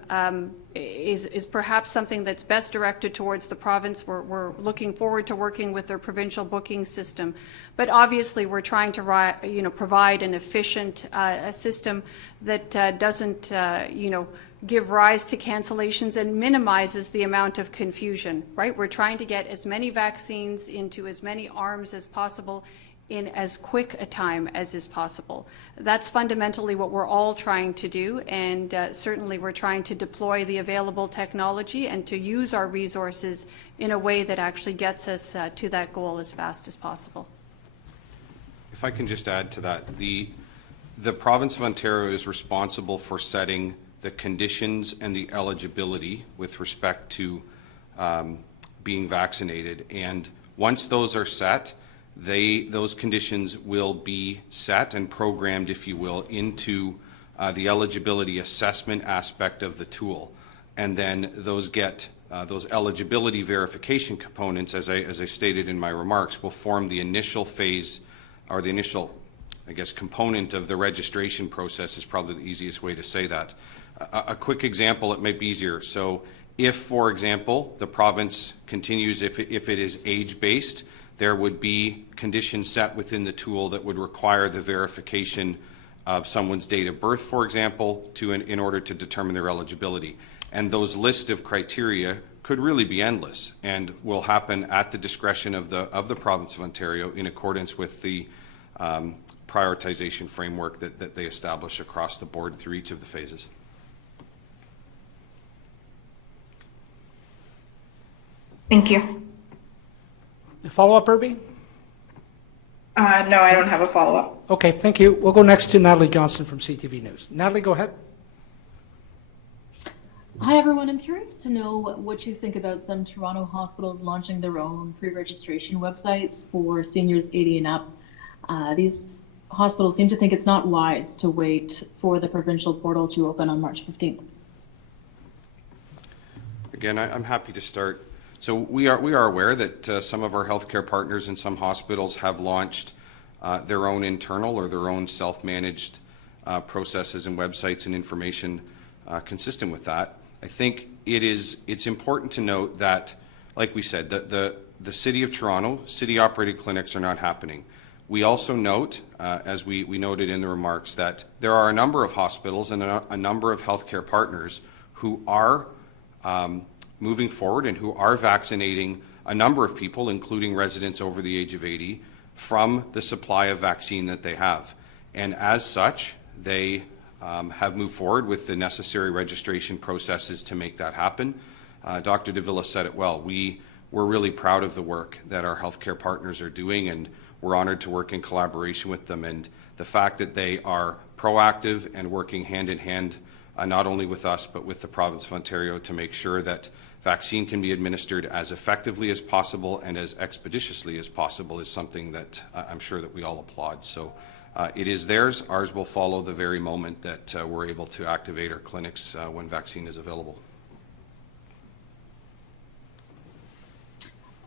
is perhaps something that's best directed towards the province. We're looking forward to working with their provincial booking system, but obviously we're trying to provide an efficient system that doesn't give rise to cancellations and minimizes the amount of confusion, right? We're trying to get as many vaccines into as many arms as possible in as quick a time as is possible. That's fundamentally what we're all trying to do, and certainly we're trying to deploy the available technology and to use our resources in a way that actually gets us to that goal as fast as possible. If I can just add to that, the province of Ontario is responsible for setting the conditions and the eligibility with respect to being vaccinated, and once those are set, those conditions will be set and programmed, if you will, into the eligibility assessment aspect of the tool. And then those eligibility verification components, as I stated in my remarks, will form the initial phase or the initial I guess, component of the registration process is probably the easiest way to say that. A quick example, it might be easier. So if, for example, the province continues, if it is age-based, there would be conditions set within the tool that would require the verification of someone's date of birth, for example, in order to determine their eligibility. And those list of criteria could really be endless and will happen at the discretion of the province of Ontario in accordance with the prioritization framework that they establish across the board through each of the phases. Thank you. Follow-up, Irby? No, I don't have a follow-up. Okay, thank you. We'll go next to Natalie Johnson from CTV News. Natalie, go ahead. Hi, everyone. I'm curious to know what you think about some Toronto hospitals launching their own pre-registration websites for seniors 80 and up. These hospitals seem to think it's not wise to wait for the provincial portal to open on March 15th. Again, I'm happy to start. So we are aware that some of our healthcare partners in some hospitals have launched their own internal or their own self-managed processes and websites and information consistent with that. I think it's important to note that, like we said, the City of Toronto, city-operated clinics are not happening. We also note, as we noted in the remarks, that there are a number of hospitals and a number of healthcare partners who are moving forward and who are vaccinating a number of people, including residents over the age of 80, from the supply of vaccine that they have. And as such, they have moved forward with the necessary registration processes to make that happen. Dr. Davila said it well. We're really proud of the work that our healthcare partners are doing, and we're honored to work in collaboration with them. And the fact that they are proactive and working hand in hand, not only with us, but with the province of Ontario to make sure that vaccine can be administered as effectively as possible and as expeditiously as possible is something that I'm sure that we all applaud. So it is theirs. Ours will follow the very moment that we're able to activate our clinics when vaccine is available.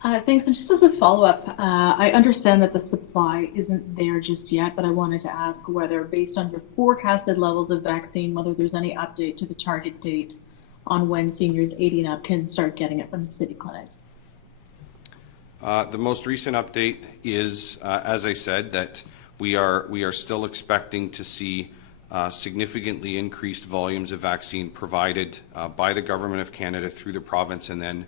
Thanks. And just as a follow-up, I understand that the supply isn't there just yet, but I wanted to ask whether, based on your forecasted levels of vaccine, whether there's any update to the target date on when seniors 80 and up can start getting it from the city clinics. The most recent update is, as I said, that we are still expecting to see significantly increased volumes of vaccine provided by the Government of Canada through the province and then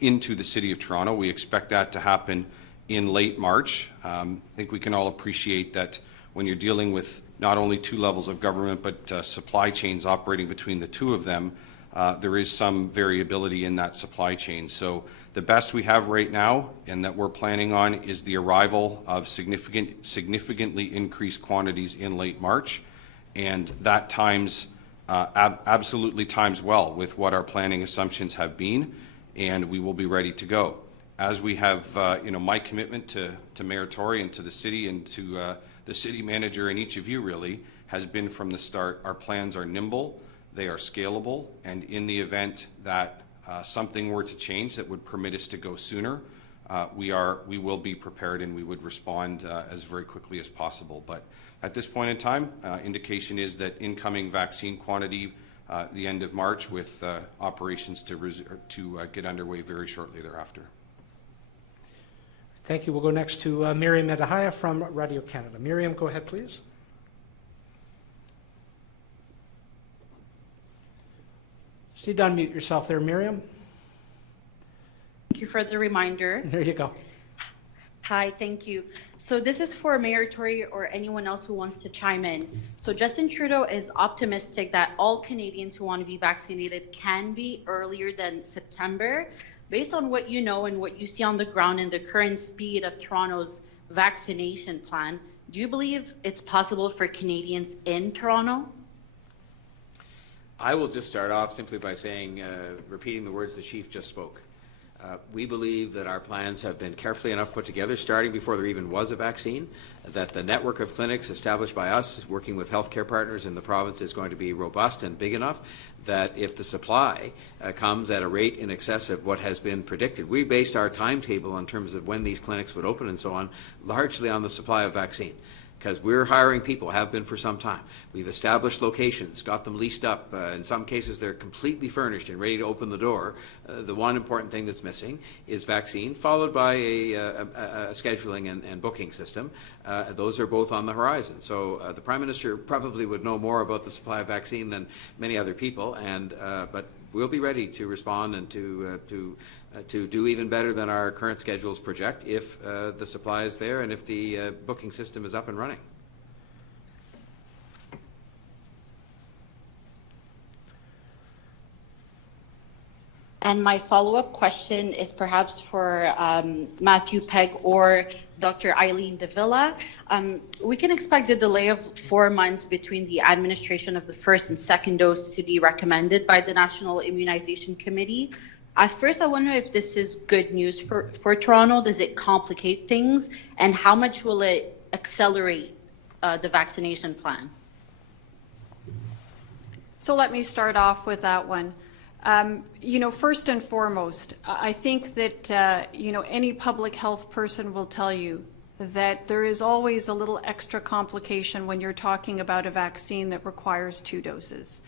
into the City of Toronto. We expect that to happen in late March. I think we can all appreciate that when you're dealing with not only two levels of government but supply chains operating between the two of them, there is some variability in that supply chain. So the best we have right now and that we're planning on is the arrival of significantly increased quantities in late March, and that times absolutely times well with what our planning assumptions have been, and we will be ready to go. As we have, my commitment to Mayor Tory and to the city and to the city manager and each of you really has been from the start, our plans are nimble, they are scalable, and in the event that something were to change that would permit us to go sooner, we will be prepared and we would respond as very quickly as possible. But at this point in time, indication is that incoming vaccine quantity the end of March with operations to get underway very shortly thereafter. Thank you. We'll go next to Miriam Medahaya from Radio Canada. Miriam, go ahead, please. Just need to unmute yourself there, Miriam. Thank you for the reminder. There you go. Hi, thank you. So this is for Mayor Tory or anyone else who wants to chime in. So Justin Trudeau is optimistic that all Canadians who want to be vaccinated can be earlier than September. Based on what you know and what you see on the ground and the current speed of Toronto's vaccination plan, do you believe it's possible for Canadians in Toronto? I will just start off simply by saying, repeating the words the Chief just spoke. We believe that our plans have been carefully enough put together, starting before there even was a vaccine, that the network of clinics established by us, working with healthcare partners in the province, is going to be robust and big enough that if the supply comes at a rate in excess of what has been predicted, we based our timetable in terms of when these clinics would open and so on, largely on the supply of vaccine. because we're hiring people, have been for some time. We've established locations, got them leased up. In some cases, they're completely furnished and ready to open the door. The one important thing that's missing is vaccine, followed by a scheduling and booking system. Those are both on the horizon. So the Prime Minister probably would know more about the supply of vaccine than many other people, but we'll be ready to respond and to do even better than our current schedules project if the supply is there and if the booking system is up and running. And my follow-up question is perhaps for Matthew Pegg or Dr. Eileen de Villa. We can expect a delay of 4 months between the administration of the first and second dose to be recommended by the National Immunization Committee. At first, I wonder if this is good news for Toronto. Does it complicate things? And how much will it accelerate the vaccination plan? So let me start off with that one. First and foremost, I think that, any public health person will tell you that there is always a little extra complication when you're talking about a vaccine that requires 2 doses.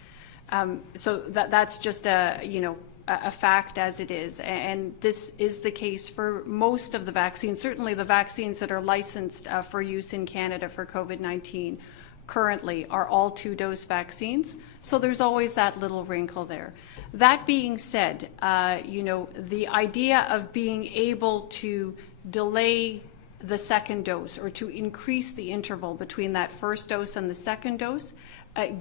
So that's just a fact as it is. And this is the case for most of the vaccines, certainly the vaccines that are licensed for use in Canada for COVID-19 currently are all 2-dose vaccines. So there's always that little wrinkle there. That being said, the idea of being able to delay the second dose or to increase the interval between that first dose and the second dose,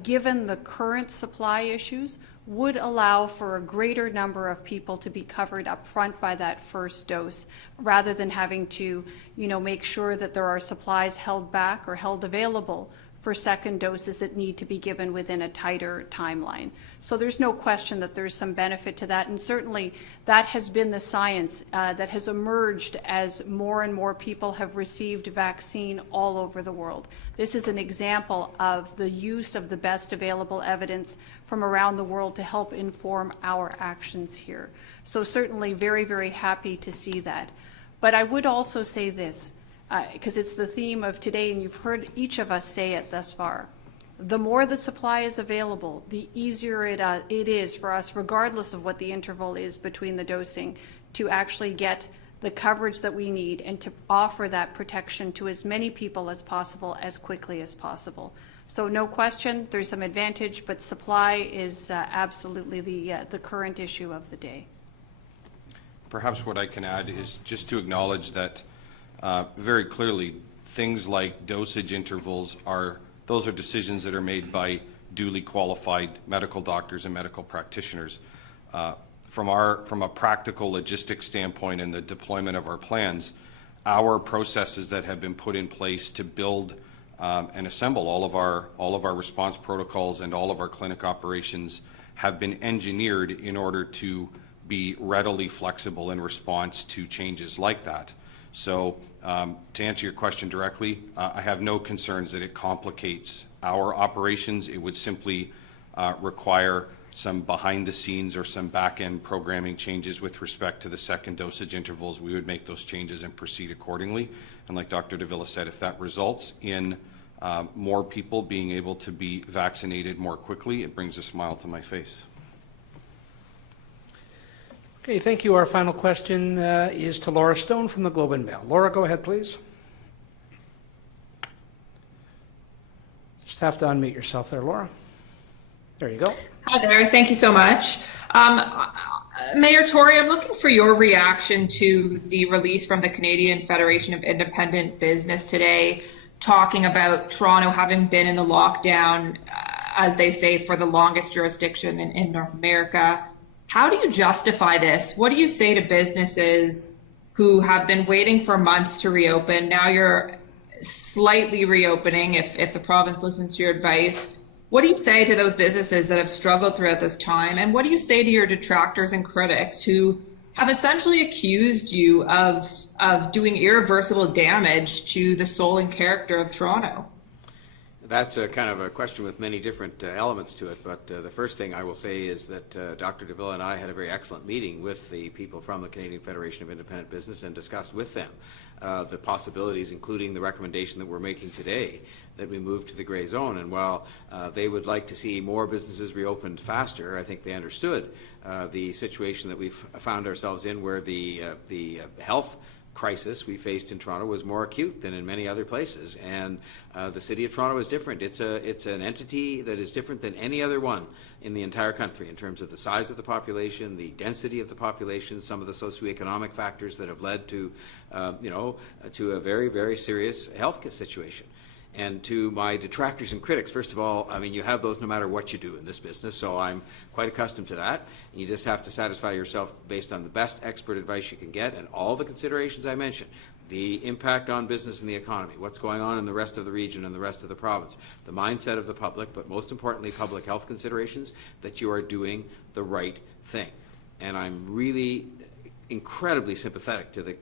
given the current supply issues, would allow for a greater number of people to be covered up front by that first dose, rather than having to, make sure that there are supplies held back or held available for second doses that need to be given within a tighter timeline. So there's no question that there's some benefit to that, and certainly that has been the science that has emerged as more and more people have received vaccine all over the world. This is an example of the use of the best available evidence from around the world to help inform our actions here. So certainly very, very happy to see that. But I would also say this, because it's the theme of today, and you've heard each of us say it thus far. The more the supply is available, the easier it is for us, regardless of what the interval is between the dosing, to actually get the coverage that we need and to offer that protection to as many people as possible as quickly as possible. So no question, there's some advantage, but supply is absolutely the current issue of the day. Perhaps what I can add is just to acknowledge that very clearly, things like dosage intervals those are decisions that are made by duly qualified medical doctors and medical practitioners. From a practical logistics standpoint and the deployment of our plans, our processes that have been put in place to build and assemble all of our response protocols and all of our clinic operations have been engineered in order to be readily flexible in response to changes like that. So to answer your question directly, I have no concerns that it complicates our operations. It would simply require some behind the scenes or some back end programming changes with respect to the second dosage intervals. We would make those changes and proceed accordingly. And like Dr. de Villa said, if that results in more people being able to be vaccinated more quickly, it brings a smile to my face. Okay, thank you. Our final question is to Laura Stone from the Globe and Mail. Laura, go ahead, please. Just have to unmute yourself there, Laura. There you go. Hi there. Thank you so much. Mayor Tory, I'm looking for your reaction to the release from the Canadian Federation of Independent Business today, talking about Toronto having been in the lockdown, as they say, for the longest jurisdiction in North America. How do you justify this? What do you say to businesses who have been waiting for months to reopen? Now you're slightly reopening if the province listens to your advice. What do you say to those businesses that have struggled throughout this time? And what do you say to your detractors and critics who have essentially accused you of doing irreversible damage to the soul and character of Toronto? That's a kind of a question with many different elements to it, but the first thing I will say is that Dr. Davila and I had a very excellent meeting with the people from the Canadian Federation of Independent Business and discussed with them the possibilities, including the recommendation that we're making today, that we move to the gray zone. And while they would like to see more businesses reopened faster, I think they understood the situation that we've found ourselves in, where the health crisis we faced in Toronto was more acute than in many other places, and the City of Toronto is different. It's an entity that is different than any other one in the entire country in terms of the size of the population, the density of the population, some of the socioeconomic factors that have led to, to a very, very serious health situation. And to my detractors and critics, first of all, I mean, you have those no matter what you do in this business, so I'm quite accustomed to that. And you just have to satisfy yourself based on the best expert advice you can get, and all the considerations I mentioned: the impact on business and the economy, what's going on in the rest of the region and the rest of the province, the mindset of the public, but most importantly, public health considerations, that you are doing the right thing. And I'm really incredibly sympathetic to the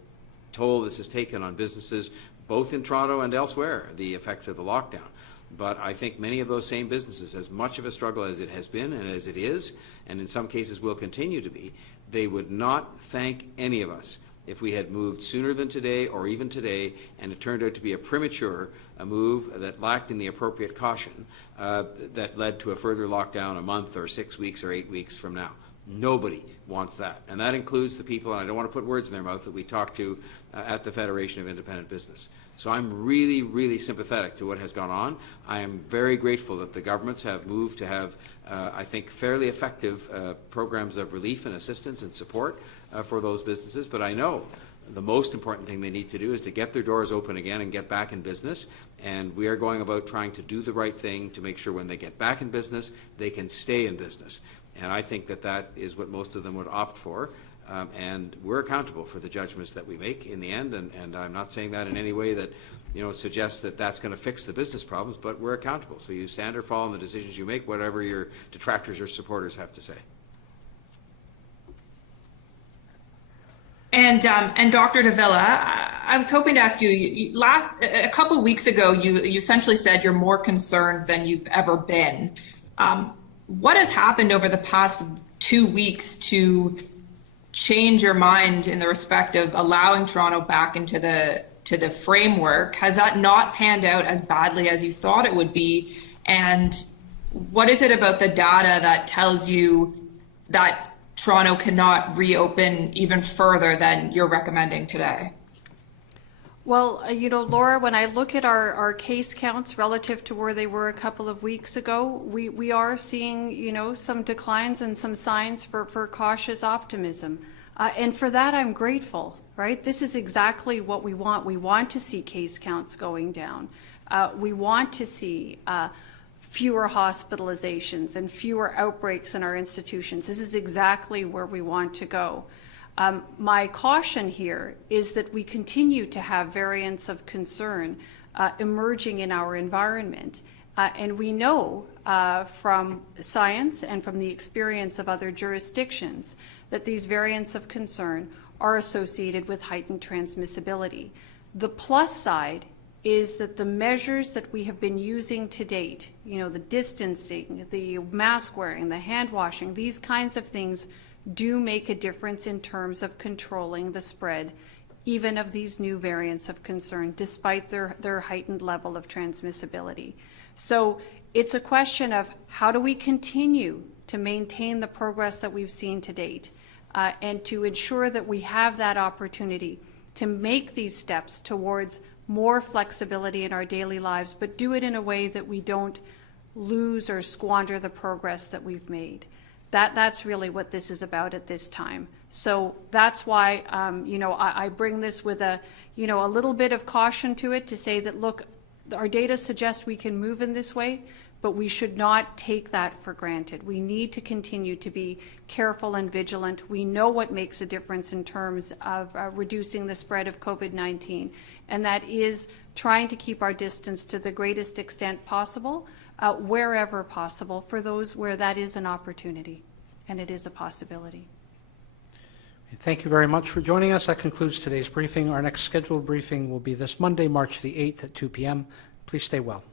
toll this has taken on businesses, both in Toronto and elsewhere, the effects of the lockdown. But I think many of those same businesses, as much of a struggle as it has been and as it is, and in some cases will continue to be, they would not thank any of us if we had moved sooner than today, or even today, and it turned out to be a move that lacked in the appropriate caution that led to a further lockdown a month or 6 weeks or 8 weeks from now. Nobody wants that, and that includes the people, and I don't want to put words in their mouth, that we talked to at the Federation of Independent Business. So I'm really, really sympathetic to what has gone on. I am very grateful that the governments have moved to have, I think, fairly effective programs of relief and assistance and support for those businesses, but I know the most important thing they need to do is to get their doors open again and get back in business, and we are going about trying to do the right thing to make sure when they get back in business, they can stay in business. And I think that that is what most of them would opt for, and we're accountable for the judgments that we make in the end, and I'm not saying that in any way that suggests that that's going to fix the business problems, but we're accountable. So you stand or fall in the decisions you make, whatever your detractors or supporters have to say. And Dr. Davila, I was hoping to ask you, a couple of weeks ago, you essentially said you're more concerned than you've ever been. What has happened over the past 2 weeks to change your mind in the respect of allowing Toronto back into the framework? Has that not panned out as badly as you thought it would be? And what is it about the data that tells you that Toronto cannot reopen even further than you're recommending today? Well, Laura, when I look at our case counts relative to where they were a couple of weeks ago, we are seeing, some declines and some signs for cautious optimism. And for that, I'm grateful, right? This is exactly what we want. We want to see case counts going down. We want to see fewer hospitalizations and fewer outbreaks in our institutions. This is exactly where we want to go. My caution here is that we continue to have variants of concern emerging in our environment. And we know from science and from the experience of other jurisdictions that these variants of concern are associated with heightened transmissibility. The plus side is that the measures that we have been using to date, the distancing, the mask wearing, the hand washing, these kinds of things do make a difference in terms of controlling the spread, even of these new variants of concern, despite their heightened level of transmissibility. So it's a question of how do we continue to maintain the progress that we've seen to date, and to ensure that we have that opportunity to make these steps towards more flexibility in our daily lives, but do it in a way that we don't lose or squander the progress that we've made. That's really what this is about at this time. So that's why, I bring this with a little bit of caution to it, to say that, look, our data suggests we can move in this way, but we should not take that for granted. We need to continue to be careful and vigilant. We know what makes a difference in terms of reducing the spread of COVID-19, and that is trying to keep our distance to the greatest extent possible, wherever possible, for those where that is an opportunity and it is a possibility. Thank you very much for joining us. That concludes today's briefing. Our next scheduled briefing will be this Monday, March the 8th at 2 p.m. Please stay well.